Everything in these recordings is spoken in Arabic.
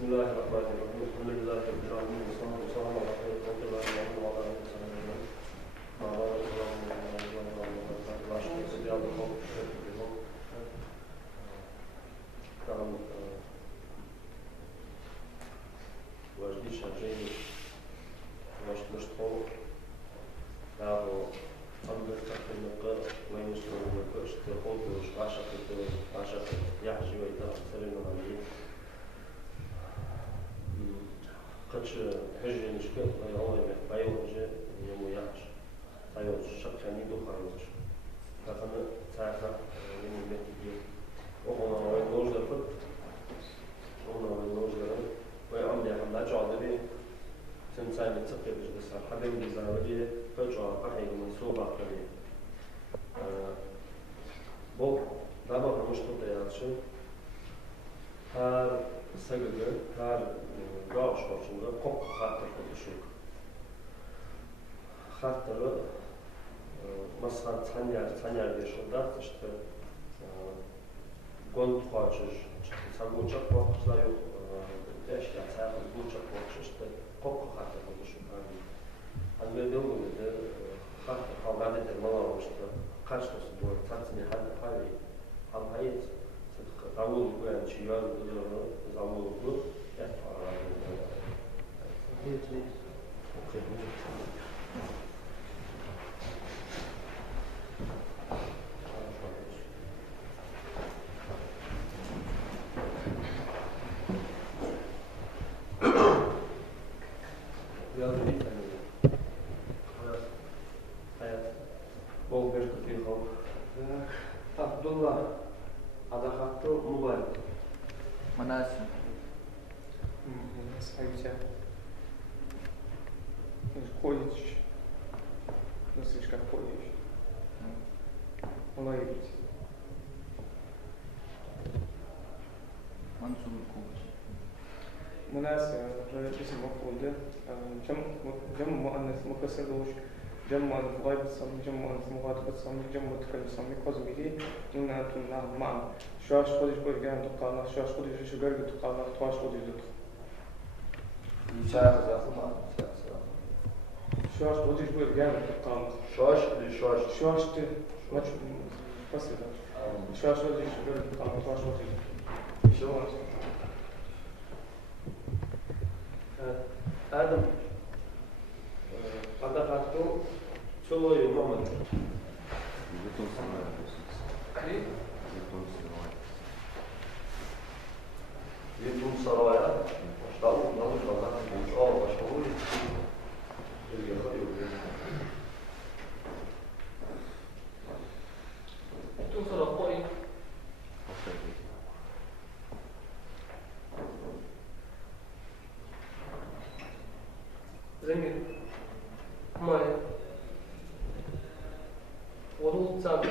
بسم الله الرحمن الرحيم الحمد لله رب العالمين والصلاة والسلام على خير خلق الله محمد وعلى آله وصحبه أجمعين. مع بعض السلام عليكم ورحمة الله وبركاته. العشق استدعاء الخوف والشرك بالله. كان واجدي شجعي واجد مشطور. هذا أمر تحت النقر وين يشتغل بالكرش تقول وش عشق يحجي ويتعب سليم عليه. قدش حجي نشكل أيوة حجي يوم يعش أيوة شق يعني دو خارج فأنا تعرف من المتي وهنا وين نوجد الفت هنا وين نوجد ويعمل حملة جاذبية تنسى نتقي بس حبيب الزاوية فجأة أحيي من صوبة كبير بو دابا مشتوق يا شيء هر سجل هر راش وشنو قط خاطر كل خاطر مثلا ثانية دي شدات تشت قنت خارجش ساموچak وقتلايو تشت ساعة بوچak وقتشت قط خاطر كل شيء هذا بدون ده خاطر حاولت المرة وشت قاش تصدور تاتني حد هم هيت تعود وين شيال ولا تعود ولا عبد الله هذا خاطر موبايل مناسب Słuchajcie, chodzić, dosyć jak chodzić, ona jest. منصوب الكوبس مناسب اسم مفعول جمع مؤنث متصل جمع مؤنث غائب الصميم جمع مؤنث مخاطب الصميم جمع متكلم الصميم قصد به نوناتنا معا شاش خودش باید گرم تقانا شاش خودش گرگ تقانا تواش خودش دت شاش زخم شاش خودش باید گرم تقانا شاش ت ماش بس كده شاش خودش گرگ تقانا تواش خودش شو آدم هذا خاطر شو يوم عمل يتم سرايا اشتاقوا نظر خلاص مشاور مشهور يتم سرايا قوي زين ما ورود سابق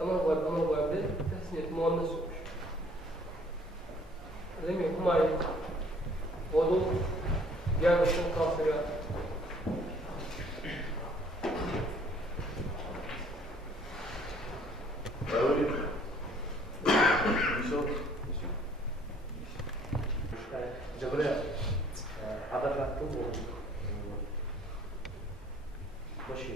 أمر وابد تسنية مؤنث زين ما ورود يعني شن قاصرة جبريل هذا خاطر ماشي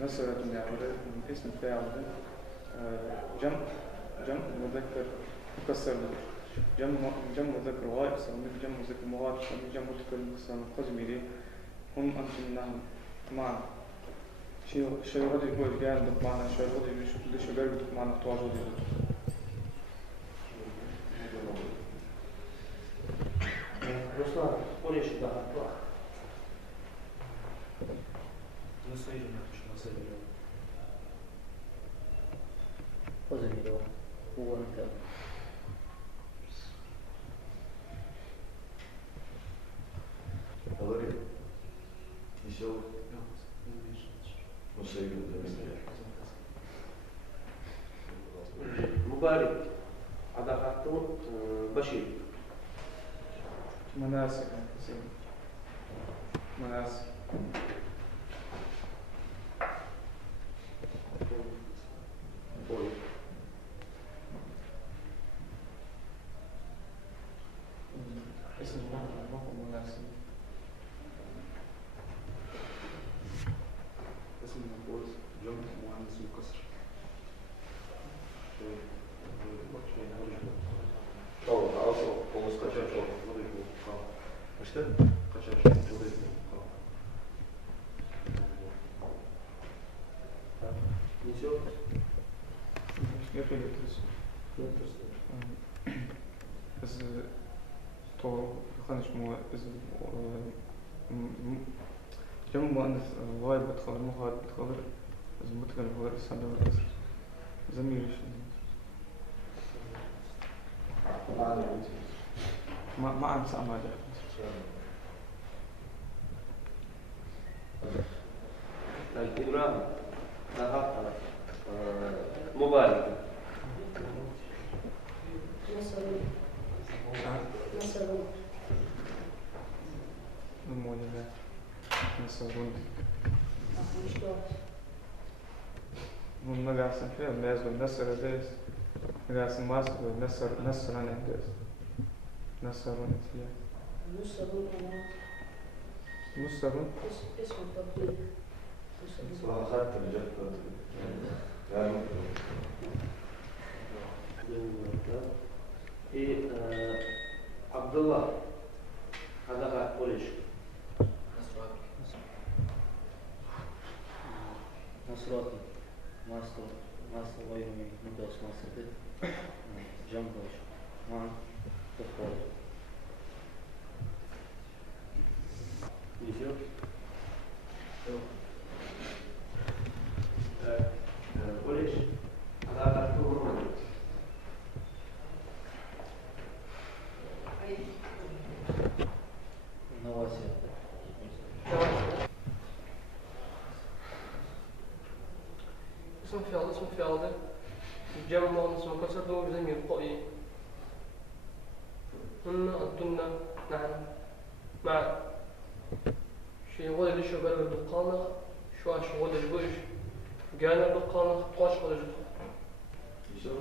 نصرة يعني اسم فاعل جمع مذكر مكسر جمع مذكر غائب سمي جمع مذكر مغائب سمي جمع متكلم سمي قزمي هم أنتم نعم معنا شيء رجل يقول جاء عندك معنا شيء رجل ليش جاء عندك معنا تواجد رسول قولي شو ده هتروح قزمي هو أنت Говори. Веселый. Мусаиль, مبارك علاقته بشير مناسك اسم مناسب اسم المفعول جمع مؤنث مكسر. بس تو خلينا مو جمع مؤنث غائب بدخل مو غائب بدخل إذا متكلم غير السنة والكسر زميل ما عم سامع الإبراهيم نهار مبارك المولى نصرون من نقاسم فيه الناس والنصر ديس نقاسم ماسك والنصر أنا ديس نصرون فيه نصرون اسم تطبيق أخذت الجد عبد الله هذا قوليش نصراتي ماستر غير مدرس ماستر جنبش ما تقول يشوف قوليش هذا تقول نواسي اسم فعل ده جمع مؤنث مكسر دور زمير قوي أنتن نعم مع شيء غير اللي شو قال الدقانة شو غير الوجه جانا الدقانة قاش غير الدقانة يشوف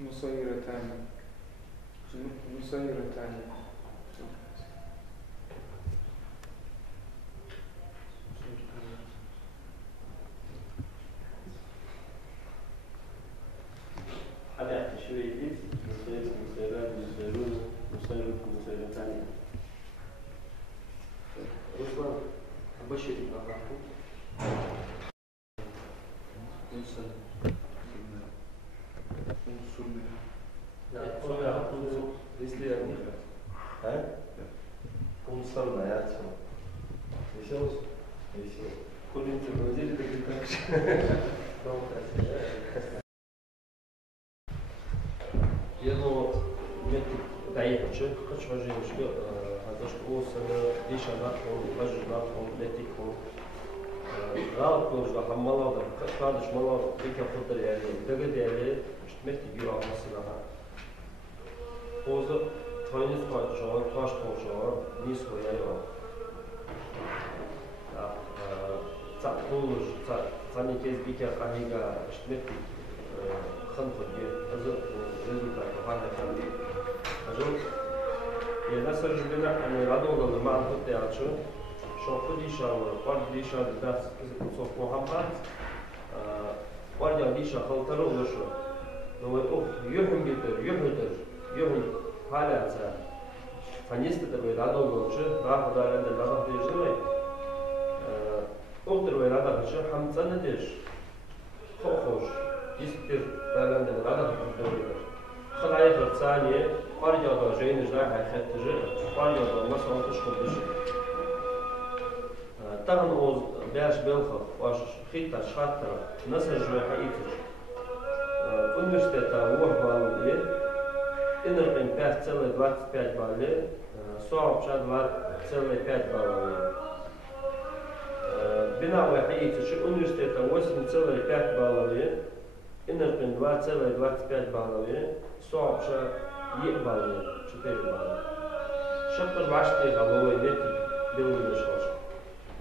مسيرتان هذا شوية مسيرتان رسول بشير أخاكم وصلنا يا تسمع يشوف كل انت وزير تكتبش يلو متك بعيد شو كش رجل مشكلة هذا شو سنة ديش ناكم رجل ناكم لتيكم غاب كوج حملا ده كادش ملا ديك فضل يعني دقد يعني مش متك يجوا مصلها هو تاينس قاعد شغال كاش كاش شغال نيس وياه تقولش ثاني كيس بيك قهيجا اشتمتي خنطة دي أزق رزقك وحنا كان أجل ينسر جبنا أن رادو قبل ما نحط يعشو شو خدي شو قرد دي شو الناس صوف محمد قرد دي شو خلطرو ولا شو هو أوف يهم جدر يهم حالة سا فنيست تبي رادو قبل شو راح دار عند رادو دي شو أقدر ويرادا شو هم تندش خوش يستر بعدين رادو قبل خلايا فرصانية قرية داجين جاي حيخت جاي قرية دا مثلا تشكل دش تغن أوز بيش بيلخف واش خيطة شاطرة نسر جاي حقيقة Университета Малгобеке инерген 5,25 балли, сообща 2,5 баллов. Бинавая хаитичи университета 8,5 баллов, инерген 2,25 баллов, сообща 1 балл, 4 балла. Шапер вашти головой вети белый шош.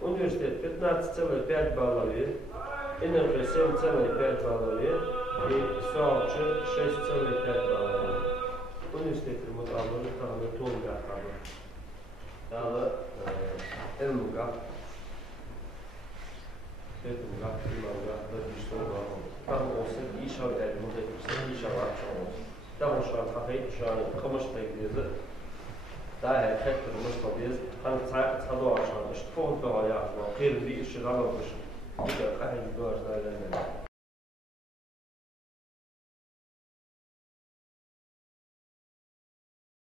Университет 15,5 баллов, инерген 7,5 баллов. И сообща 6,5 баллов. Университет Муталимов там тонга там. Дала элмуга. Элмуга, элмуга, дадишто. Там осет ишал элмуга, ишал ачон. Там шан хахит шан комштайг диз. Daher hätte man das jetzt an Zeit hat auch schon. Ich tue da ja, aber kein wie ich schon aber nicht. Ich kann nicht durch leider.